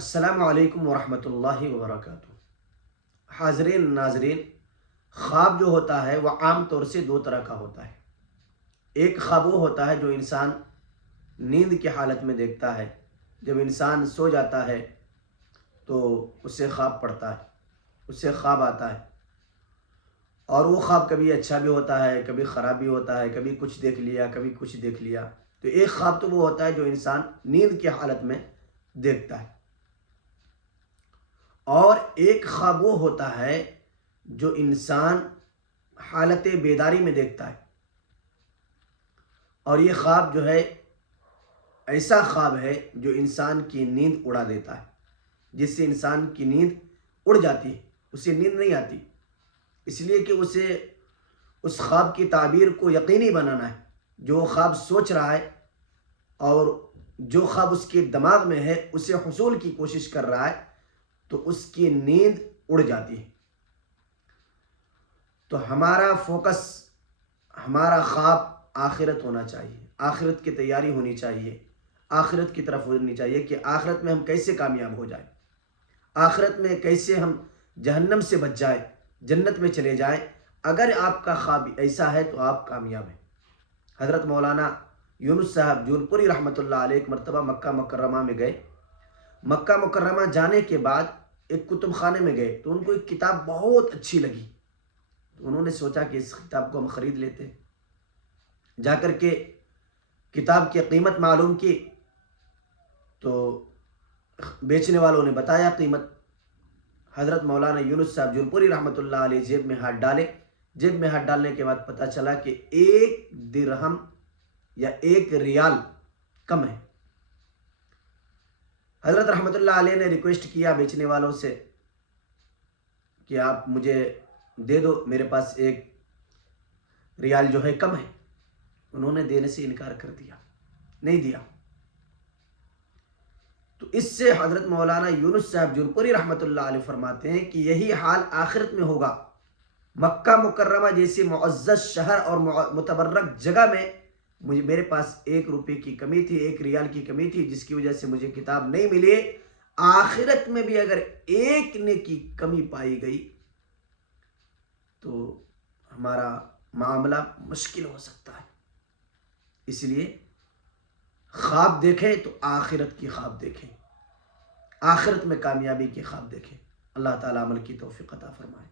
السلام علیکم ورحمۃ اللہ وبرکاتہ۔ حاضرین ناظرین، خواب جو ہوتا ہے وہ عام طور سے دو طرح کا ہوتا ہے۔ ایک خواب وہ ہوتا ہے جو انسان نیند کی حالت میں دیکھتا ہے۔ جب انسان سو جاتا ہے تو اسے خواب پڑتا ہے، اسے خواب آتا ہے، اور وہ خواب کبھی اچھا بھی ہوتا ہے، کبھی خراب بھی ہوتا ہے، کبھی کچھ دیکھ لیا، کبھی کچھ دیکھ لیا۔ تو ایک خواب تو وہ ہوتا ہے جو انسان نیند کی حالت میں دیکھتا ہے، اور ایک خواب وہ ہوتا ہے جو انسان حالت بیداری میں دیکھتا ہے۔ اور یہ خواب جو ہے ایسا خواب ہے جو انسان کی نیند اڑا دیتا ہے، جس سے انسان کی نیند اڑ جاتی ہے، اسے نیند نہیں آتی، اس لیے کہ اسے اس خواب کی تعبیر کو یقینی بنانا ہے۔ جو خواب سوچ رہا ہے اور جو خواب اس کے دماغ میں ہے اسے حصول کی کوشش کر رہا ہے، تو اس کی نیند اڑ جاتی ہے۔ تو ہمارا فوکس، ہمارا خواب آخرت ہونا چاہیے، آخرت کی تیاری ہونی چاہیے، آخرت کی طرف ہونی چاہیے کہ آخرت میں ہم کیسے کامیاب ہو جائیں، آخرت میں کیسے ہم جہنم سے بچ جائیں، جنت میں چلے جائیں۔ اگر آپ کا خواب ایسا ہے تو آپ کامیاب ہیں۔ حضرت مولانا یونس صاحب جون پوری رحمۃ اللہ علیہ ایک مرتبہ مکہ مکرمہ میں گئے۔ مکہ مکرمہ جانے کے بعد ایک کتب خانے میں گئے تو ان کو ایک کتاب بہت اچھی لگی، تو انہوں نے سوچا کہ اس کتاب کو ہم خرید لیتے ہیں۔ جا کر کے کتاب کی قیمت معلوم کی تو بیچنے والوں نے بتایا قیمت۔ حضرت مولانا یونس صاحب جون پوری رحمۃ اللہ علیہ جیب میں ہاتھ ڈالے، جیب میں ہاتھ ڈالنے کے بعد پتہ چلا کہ 1 درہم یا 1 ریال کم ہے۔ حضرت رحمۃ اللہ علیہ نے ریکویسٹ کیا بیچنے والوں سے کہ آپ مجھے دے دو، میرے پاس 1 ریال جو ہے کم ہے۔ انہوں نے دینے سے انکار کر دیا، نہیں دیا۔ تو اس سے حضرت مولانا یونس صاحب جون پوری رحمۃ اللہ علیہ فرماتے ہیں کہ یہی حال آخرت میں ہوگا۔ مکہ مکرمہ جیسی معزز شہر اور متبرک جگہ میں میرے پاس 1 روپے کی کمی تھی، 1 ریال کی کمی تھی، جس کی وجہ سے مجھے کتاب نہیں ملی۔ آخرت میں بھی اگر 1 نے کی کمی پائی گئی تو ہمارا معاملہ مشکل ہو سکتا ہے۔ اس لیے خواب دیکھیں تو آخرت کی خواب دیکھیں، آخرت میں کامیابی کی خواب دیکھیں۔ اللہ تعالیٰ عمل کی توفیق عطا فرمائے۔